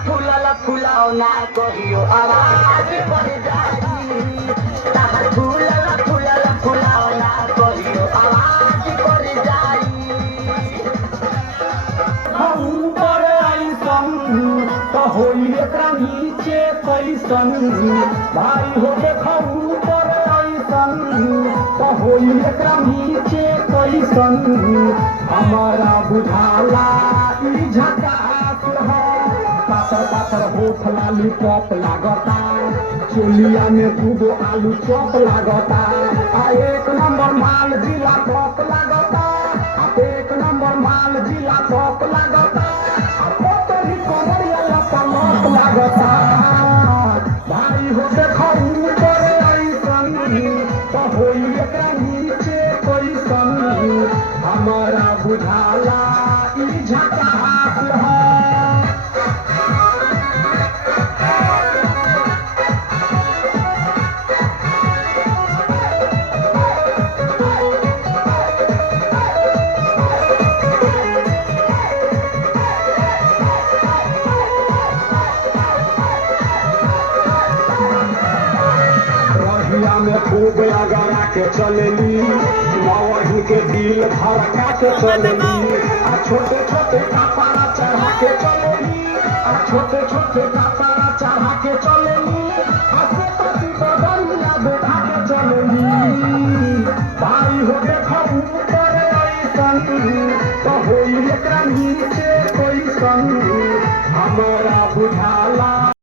ना कहियो आवाज बढ़ जाई ताहर फूलला फूलला फुलावना कहियो आवाज बढ़ जाई हम पर आइसन तो होई एकरा नीचे कैसन भाई हो देखऊ पर आइसन तो होई एकरा नीचे कैसन हमारा बुझाला ई झकास है पातर पातर होठ लाली टॉप लागता चोलिया में दूगो आलू चॉप लागता आ एक नंबर माल जिला टॉप लागता आ एक नंबर माल जिला टॉप लागता आ पोतरी कमरिया लपा लप लागता भाई हो देखऊ पर ऐसन तो होई एकरा नीचे कैसन हमारा बुझाला ई झकास है में खूब लगा के चलेली नवही के दिल धड़का के चलेली आ छोटे छोटे कपड़ा चढ़ा के चलेली आ छोटे छोटे कपड़ा